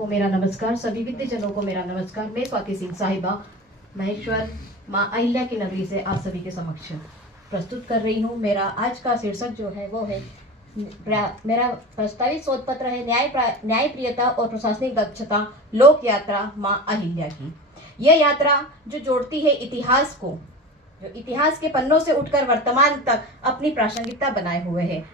आपको मेरा नमस्कार, सभी विद्यजनों को मेरा नमस्कार। मैं स्वाति सिंह साहिबा महेश्वर माँ अहिल्या की नगरी से आप सभी के समक्ष प्रस्तुत कर रही हूँ। मेरा आज का शीर्षक जो है वो है, मेरा प्रस्तावित शोध पत्र है न्यायप्रियता और प्रशासनिक दक्षता लोक यात्रा माँ अहिल्या की। यह यात्रा जो जोड़ती है इतिहास को, जो इतिहास के पन्नों से उठकर वर्तमान तक अपनी प्रासंगिकता बनाए हुए है।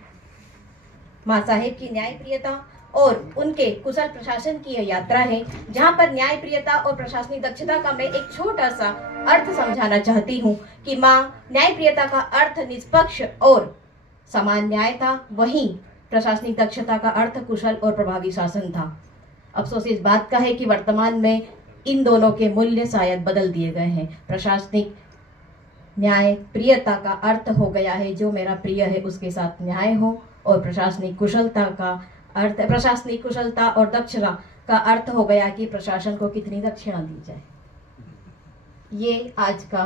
माँ साहेब की न्यायप्रियता और उनके कुशल प्रशासन की यह यात्रा है, जहां पर न्यायप्रियता और प्रशासनिक दक्षता का मैं एक छोटा सा अर्थ समझाना चाहती हूं कि माँ न्यायप्रियता का अर्थ निष्पक्ष और समान न्याय था, वहीं प्रशासनिक दक्षता का अर्थ कुशल और प्रभावी शासन था। अफसोस इस बात का है कि वर्तमान में इन दोनों के मूल्य शायद बदल दिए गए हैं। प्रशासनिक न्याय प्रियता का अर्थ हो गया है जो मेरा प्रिय है उसके साथ न्याय हो, और प्रशासनिक कुशलता और दक्षता का अर्थ हो गया कि प्रशासन को कितनी दक्षिणा दी जाए। ये आज का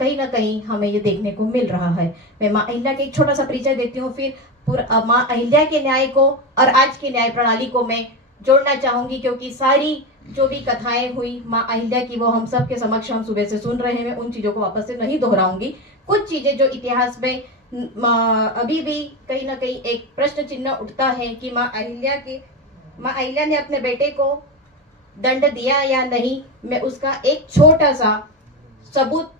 कहीं ना कहीं हमें ये देखने को मिल रहा है। मैं माँ अहिल्या के एक छोटा सा परिचय देती हूँ, फिर माँ अहिल्या के न्याय को और आज की न्याय प्रणाली को मैं जोड़ना चाहूंगी, क्योंकि सारी जो भी कथाएं हुई माँ अहिल्या की वो हम सब के समक्ष हम सुबह से सुन रहे हैं। मैं उन चीजों को वापस से नहीं दोहराऊंगी। कुछ चीजें जो इतिहास में अभी भी कहीं ना कहीं एक प्रश्न चिन्ह उठता है कि माँ अहिल्या ने अपने बेटे को दंड दिया या नहीं, मैं उसका एक छोटा सा सबूत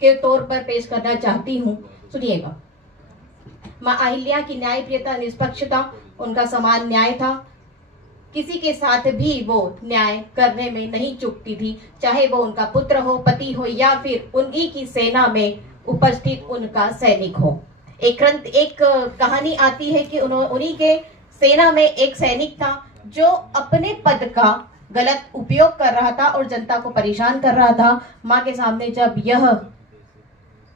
के तौर पर पेश करना चाहती हूँ। सुनिएगा। माँ अहिल्या की न्यायप्रियता, निष्पक्षता, उनका समान न्याय था। किसी के साथ भी वो न्याय करने में नहीं चूकती थी, चाहे वो उनका पुत्र हो, पति हो, या फिर उन्हीं की सेना में उपस्थित उनका सैनिक हो। एक कहानी आती है कि उन्हीं के सेना में एक सैनिक था जो अपने पद का गलत उपयोग कर रहा था और जनता को परेशान कर रहा था। माँ के सामने जब यह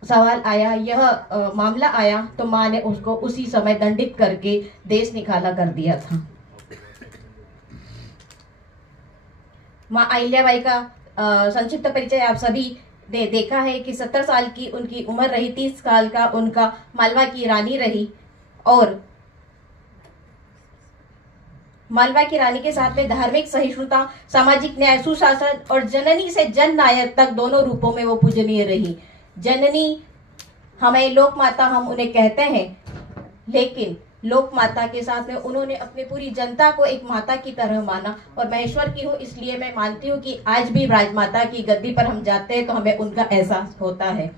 सवाल आया, यह मामला आया, तो माँ ने उसको उसी समय दंडित करके देश निकाला कर दिया था। माँ अहिल्याबाई का संक्षिप्त परिचय आप सभी ने देखा है कि 70 साल की उनकी उम्र रही, 30 साल का उनका मालवा की रानी रही, और मालवा की रानी के साथ में धार्मिक सहिष्णुता, सामाजिक न्याय, सुशासन और जननी से जन नायक तक दोनों रूपों में वो पूजनीय रही। जननी हमें लोक माता हम उन्हें कहते हैं, लेकिन लोक माता के साथ में उन्होंने अपनी पूरी जनता को एक माता की तरह माना। और महेश्वर की हूँ इसलिए मैं मानती हूँ कि आज भी राजमाता की गद्दी पर हम जाते हैं तो हमें उनका एहसास होता है।